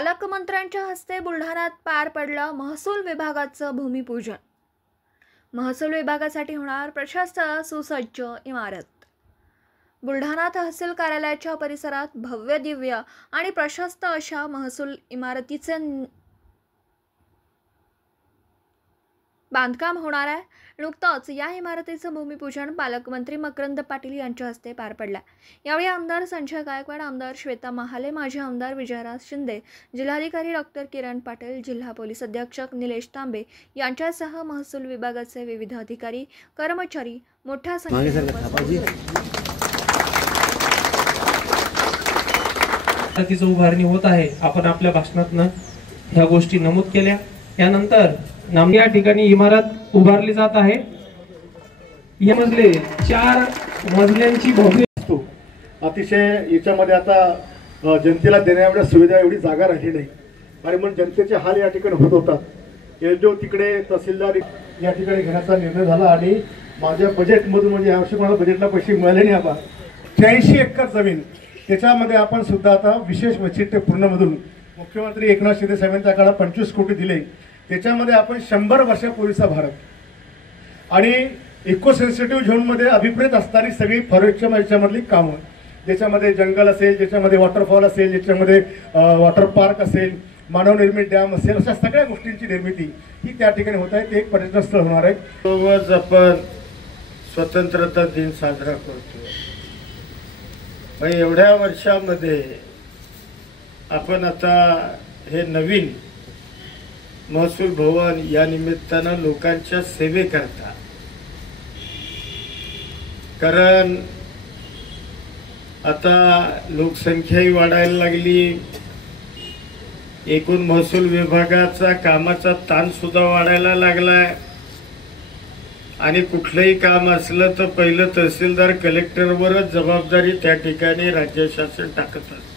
पालकमंत्र्यांच्या हस्ते बुलढाण्यात पार पडलं महसूल विभागाचं भूमिपूजन। महसूल विभागासाठी होणार प्रशस्त सुसज्ज इमारत। बुलढाणा तहसील कार्यालयाच्या परिसरात भव्य दिव्य आणि प्रशस्त अशा महसूल इमारतीचे बांधकाम होणार आहे। नुकतंच या इमारतीचं भूमिपूजन पालकमंत्री मकरंद पाटील यांच्या हस्ते पार पडलं। यावेळी आमदार संजय गायकवाड, आमदार श्वेता महाले, माजी आमदार विजयराज शिंदे, जिल्हाधिकारी डॉक्टर किरण पाटील, जिल्हा पोलीस अधीक्षक निलेश तांबे यांच्यासह महसूल विभागाचे विविध अधिकारी, कर्मचारी मोठ्या संख्येने उभारणी होत आहे। आपण आपल्या भाषणातून ह्या गोष्टी नमूद केल्या। यानंतर या ठिकाणी इमारत उभारली जात आहे। या मजले 4 मजल्यांची भव्य असतो। अतिशय याच्यामध्ये आता जनतेला देण्या एवढ्या सुविधा एवढी जागा राहिली नाही आणि म्हणून जनतेचे हाल या ठिकाणी होत होतात। जो तिकडे तहसीलदार या ठिकाणी घेण्याचा निर्णय झाला आणि माझ्या बजेटमधून म्हणजे यावर्षी मला बजेटला पैसे मिळाले नाही। आता 83 एकर जमीन त्याच्यामध्ये आपण सुद्धा आता विशेष वैशिष्ट्य पूर्णमधून मुख्यमंत्री एकनाथ शिंदे साहेबांच्या काळात 25 कोटी दिले। त्याच्यामध्ये आपण 100 वर्षापूर्वीचा भारत आणि इको सेन्सिटिव्ह झोनमध्ये अभिप्रेत असणारी सगळी फॉरेस्टच्या याच्यामधली कामं, ज्याच्यामध्ये जंगल असेल, ज्याच्यामध्ये वॉटरफॉल असेल, ज्याच्यामध्ये वॉटर पार्क असेल, मानवनिर्मित डॅम असेल, अशा सगळ्या गोष्टींची निर्मिती ही त्या ठिकाणी होत आहे। ते एक पर्यटन स्थळ होणार आहे। रोज आपण स्वतंत्रता दिन साजरा करतो। मग एवढ्या वर्षामध्ये आपण आता हे नवीन महसूल भवन या निमित्तानं लोकांच्या सेवेकरता, कारण आता लोकसंख्याही वाढायला लागली, एकूण महसूल विभागाचा कामाचा ताण सुद्धा वाढायला लागलाय आणि कुठलंही काम असलं तर पहिलं तहसीलदार कलेक्टरवरच जबाबदारी त्या ठिकाणी राज्य शासन टाकत असतं।